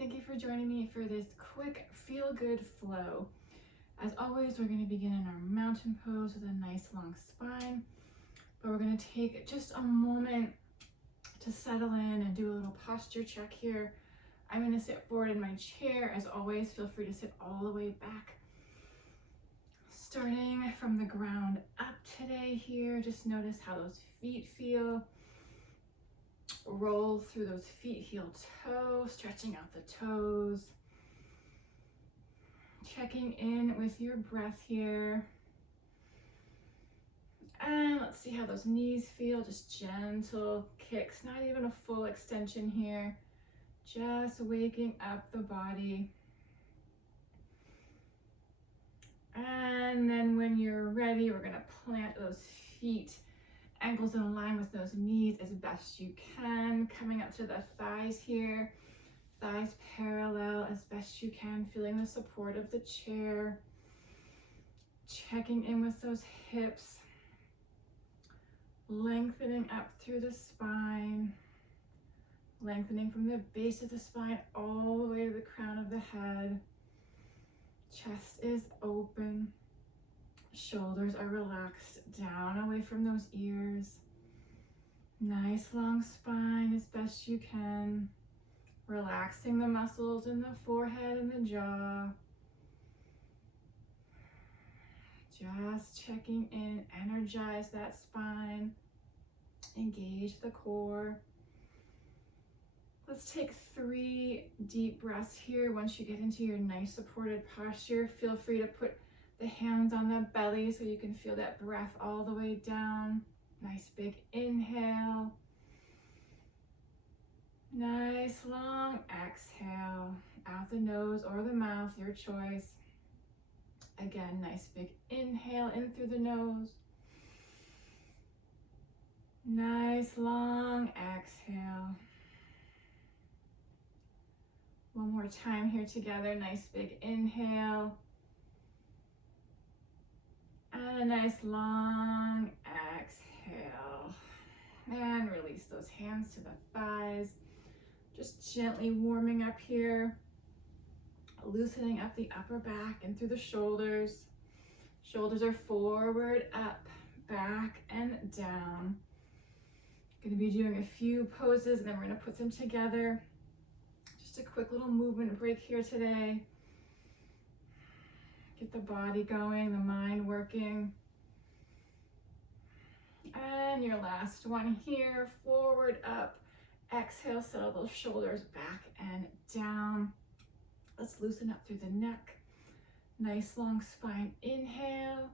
thank you for joining me for this quick feel-good flow. As always, we're going to begin in our mountain pose with a nice long spine, but we're going to take just a moment to settle in and do a little posture check here. I'm going to sit forward in my chair. As always, feel free to sit all the way back. Starting from the ground up today here, just notice how those feet feel. Roll through those feet, heel toe, stretching out the toes. Checking in with your breath here. And let's see how those knees feel, just gentle kicks, not even a full extension here. Just waking up the body. And then when you're ready, we're gonna plant those feet, ankles in line with those knees as best you can, coming up to the thighs here. Thighs parallel as best you can, feeling the support of the chair. Checking in with those hips. Lengthening up through the spine. Lengthening from the base of the spine all the way to the crown of the head. Chest is open. Shoulders are relaxed down away from those ears. Nice long spine as best you can. Relaxing the muscles in the forehead and the jaw. Just checking in, energize that spine. Engage the core. Let's take 3 deep breaths here. Once you get into your nice supported posture, feel free to put the hands on the belly so you can feel that breath all the way down. Nice big inhale. Nice long exhale. Out the nose or the mouth, your choice. Again, nice big inhale in through the nose. Nice long exhale. One more time here together. Nice big inhale. And a nice long exhale. And release those hands to the thighs. Just gently warming up here. Loosening up the upper back and through the shoulders. Shoulders are forward, up, back, and down. Going to be doing a few poses and then we're going to put them together. Just a quick little movement break here today. Get the body going, the mind working. And your last one here, forward, up, exhale, settle those shoulders back and down. Let's loosen up through the neck. Nice long spine, inhale.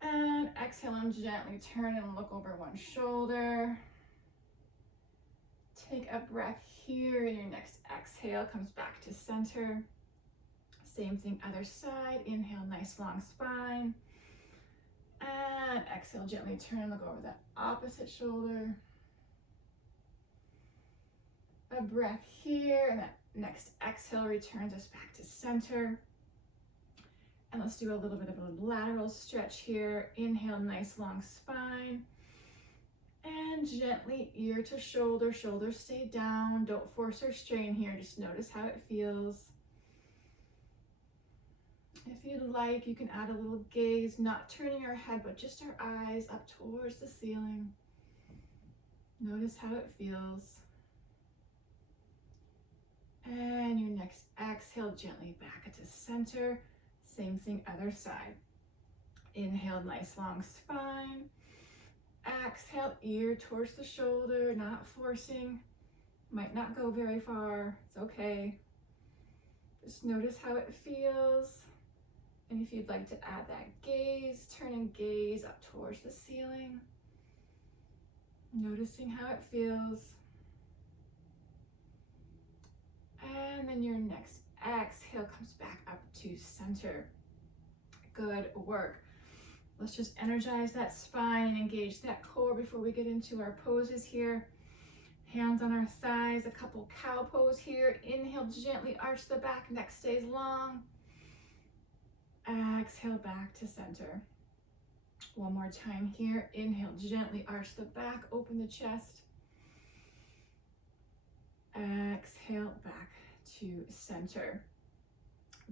And exhale and gently turn and look over one shoulder. Take a breath here, and your next exhale comes back to center. Same thing, other side. Inhale, nice long spine. And exhale, gently turn, look over that opposite shoulder. A breath here, and that next exhale returns us back to center. And let's do a little bit of a lateral stretch here. Inhale, nice long spine. And gently ear to shoulder, shoulders stay down. Don't force or strain here, just notice how it feels. If you'd like, you can add a little gaze, not turning our head, but just our eyes up towards the ceiling. Notice how it feels. And your next exhale, gently back to center. Same thing, other side. Inhale, nice long spine. Exhale, ear towards the shoulder, not forcing. Might not go very far, it's okay. Just notice how it feels. And if you'd like to add that gaze, turn and gaze up towards the ceiling. Noticing how it feels. And then your next exhale comes back up to center. Good work. Let's just energize that spine and engage that core before we get into our poses here. Hands on our thighs, a couple cow pose here. Inhale, gently arch the back, neck stays long. Exhale, back to center. One more time here. Inhale, gently arch the back, open the chest. Exhale, back to center.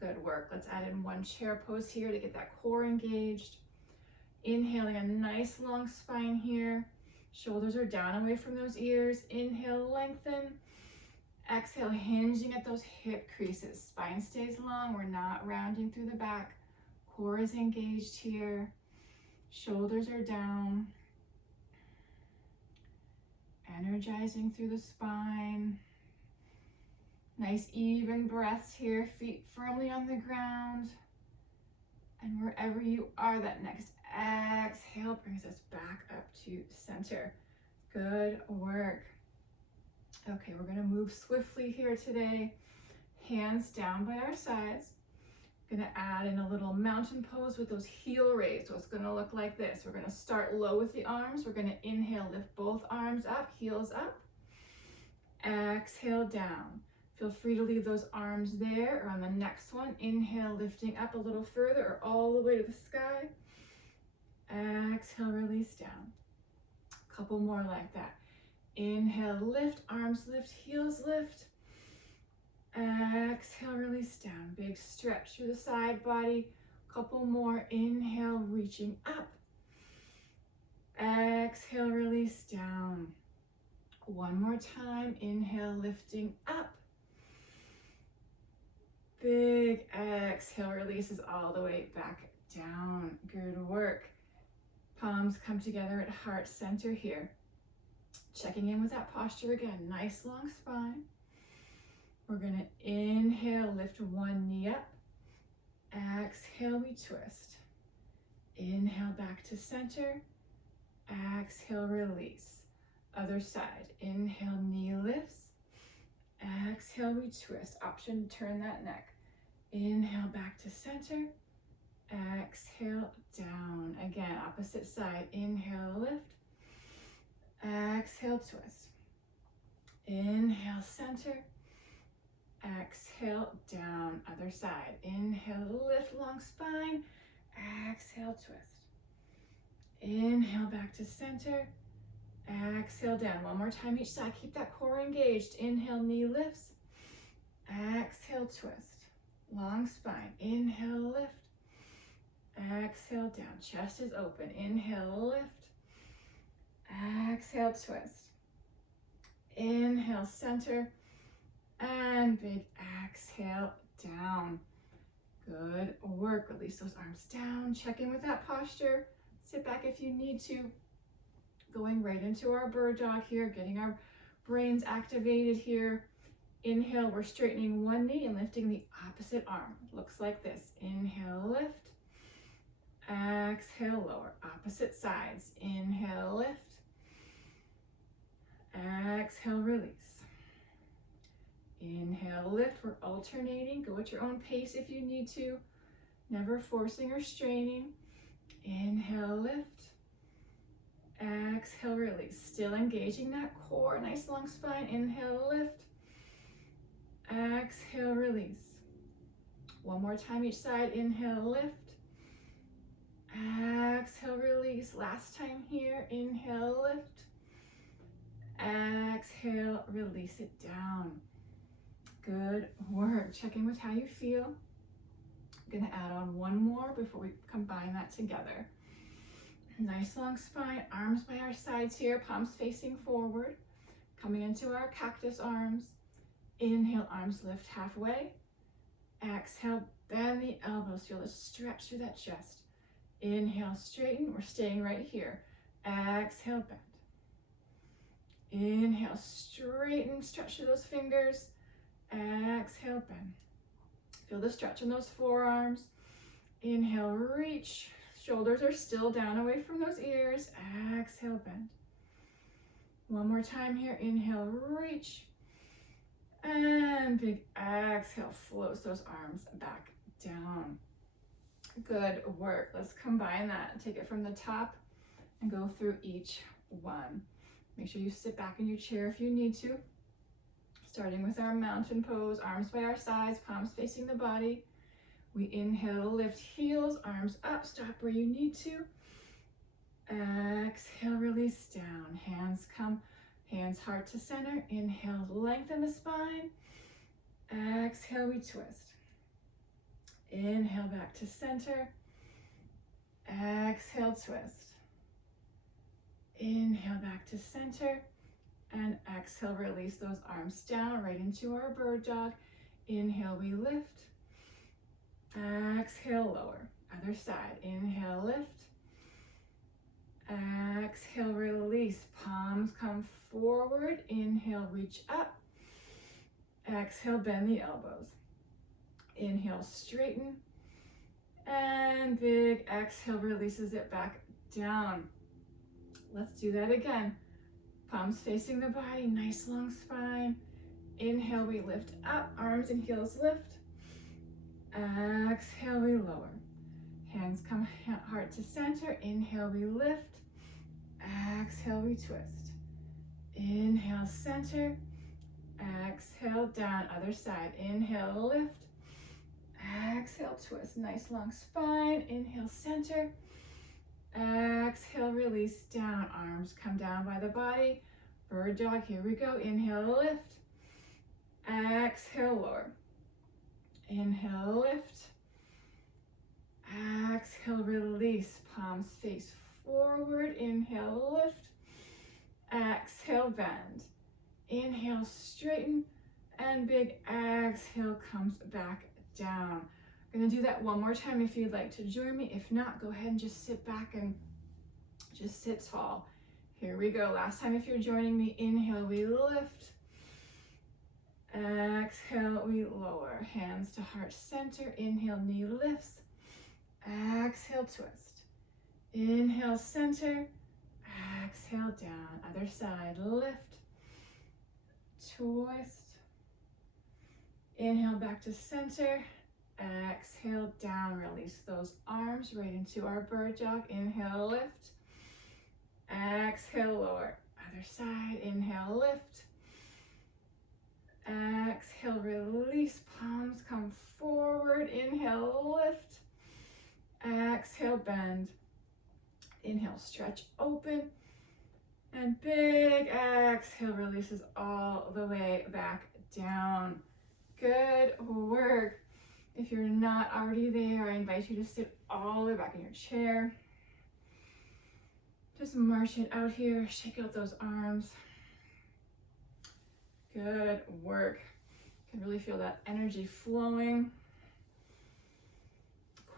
Good work. Let's add in one chair pose here to get that core engaged. Inhaling a nice long spine here. Shoulders are down away from those ears. Inhale, lengthen. Exhale, hinging at those hip creases. Spine stays long. We're not rounding through the back. Core is engaged here. Shoulders are down. Energizing through the spine. Nice even breaths here. Feet firmly on the ground. And wherever you are, that next exhale brings us back up to center. Good work. Okay, we're gonna move swiftly here today. Hands down by our sides. Gonna add in a little mountain pose with those heel raised. So it's gonna look like this. We're gonna start low with the arms. We're gonna inhale, lift both arms up, heels up. Exhale down. Feel free to leave those arms there, or on the next one, inhale, lifting up a little further or all the way to the sky. Exhale, release down. A couple more like that. Inhale, lift, arms lift, heels lift. Exhale, release down. Big stretch through the side body. Couple more. Inhale, reaching up. Exhale, release down. One more time. Inhale, lifting up. Big exhale, releases all the way back down. Good work. Palms come together at heart center here. Checking in with that posture again. Nice long spine. We're gonna inhale, lift one knee up. Exhale, we twist. Inhale, back to center. Exhale, release. Other side. Inhale, knee lifts. Exhale, we twist. Option to turn that neck. Inhale, back to center. Exhale, down. Again, opposite side. Inhale, lift. Exhale, twist. Inhale, center. Exhale, down. Other side. Inhale, lift, long spine. Exhale, twist. Inhale, back to center. Exhale, down. One more time each side. Keep that core engaged. Inhale, knee lifts. Exhale, twist. Long spine. Inhale, lift. Exhale, down. Chest is open. Inhale, lift. Exhale, twist. Inhale, center. And big exhale, down. Good work. Release those arms down. Check in with that posture. Sit back if you need to. Going right into our bird dog here, getting our brains activated here. Inhale, we're straightening one knee and lifting the opposite arm. Looks like this. Inhale, lift. Exhale, lower. Opposite sides. Inhale, lift. Exhale, release. Inhale, lift. We're alternating. Go at your own pace if you need to. Never forcing or straining. Inhale, lift. Exhale, release. Still engaging that core. Nice long spine. Inhale, lift. Exhale, release. One more time each side. Inhale, lift. Exhale, release. Last time here. Inhale, lift. Exhale, release it down. Good work. Check in with how you feel. I'm gonna add on one more before we combine that together. Nice long spine, arms by our sides here, palms facing forward. Coming into our cactus arms. Inhale, arms lift halfway. Exhale, bend the elbows. Feel the stretch through that chest. Inhale, straighten. We're staying right here. Exhale, bend. Inhale, straighten, stretch through those fingers. Exhale, bend. Feel the stretch in those forearms. Inhale, reach. Shoulders are still down away from those ears. Exhale, bend. One more time here. Inhale, reach. And big exhale, floats those arms back down. Good work. Let's combine that. Take it from the top and go through each one. Make sure you sit back in your chair if you need to. Starting with our mountain pose, arms by our sides, palms facing the body. We inhale, lift heels, arms up, stop where you need to. Exhale, release down. Hands come, hands heart to center. Inhale, lengthen the spine. Exhale, we twist. Inhale back to center. Exhale, twist. Inhale back to center. And exhale, release those arms down right into our bird dog. Inhale, we lift. Exhale, lower. Other side. Inhale, lift. Exhale, release. Palms come forward. Inhale, reach up. Exhale, bend the elbows. Inhale, straighten. And big exhale releases it back down. Let's do that again. Palms facing the body, nice long spine. Inhale, we lift up, arms and heels lift. Exhale, we lower. Hands come heart to center. Inhale, we lift. Exhale, we twist. Inhale, center. Exhale, down, other side. Inhale, lift. Exhale, twist. Nice long spine. Inhale, center. Exhale, release down. Arms come down by the body. Bird dog, here we go. Inhale, lift. Exhale, lower. Inhale, lift. Exhale, release. Palms face forward. Inhale, lift. Exhale, bend. Inhale, straighten. And big exhale comes back down. I'm going to do that one more time if you'd like to join me. If not, go ahead and just sit back and just sit tall. Here we go. Last time if you're joining me, inhale, we lift. Exhale, we lower. Hands to heart center. Inhale, knee lifts. Exhale, twist. Inhale, center. Exhale, down. Other side, lift. Twist. Inhale, back to center. Exhale, down. Release those arms right into our bird dog. Inhale, lift. Exhale, lower. Other side. Inhale, lift. Exhale, release. Palms come forward. Inhale, lift. Exhale, bend. Inhale, stretch open. And big exhale releases all the way back down. Good work. If you're not already there, I invite you to sit all the way back in your chair. Just march it out here. Shake out those arms. Good work. You can really feel that energy flowing.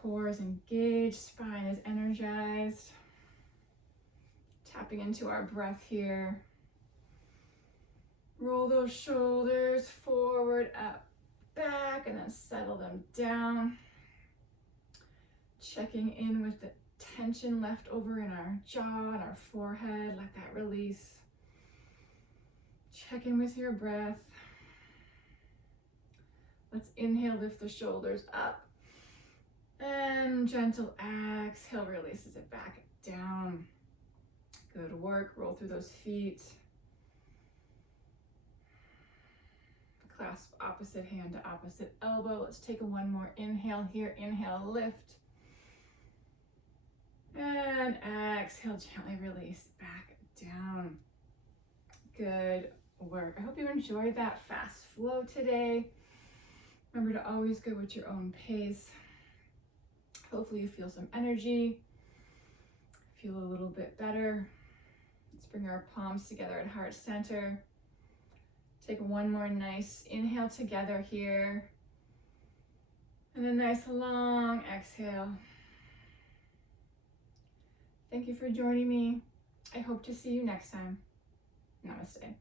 Core is engaged, spine is energized. Tapping into our breath here. Roll those shoulders forward, up, back, and then settle them down. Checking in with the tension left over in our jaw and our forehead. Let that release. Check in with your breath. Let's inhale, lift the shoulders up. And gentle exhale releases it back down. Good work. Roll through those feet. Clasp opposite hand to opposite elbow. Let's take one more inhale here. Inhale, lift. And exhale, gently release back down. Good work. I hope you enjoyed that fast flow today. Remember to always go at your own pace. Hopefully you feel some energy, feel a little bit better. Let's bring our palms together at heart center. Take one more nice inhale together here. And a nice long exhale. Thank you for joining me. I hope to see you next time. Namaste.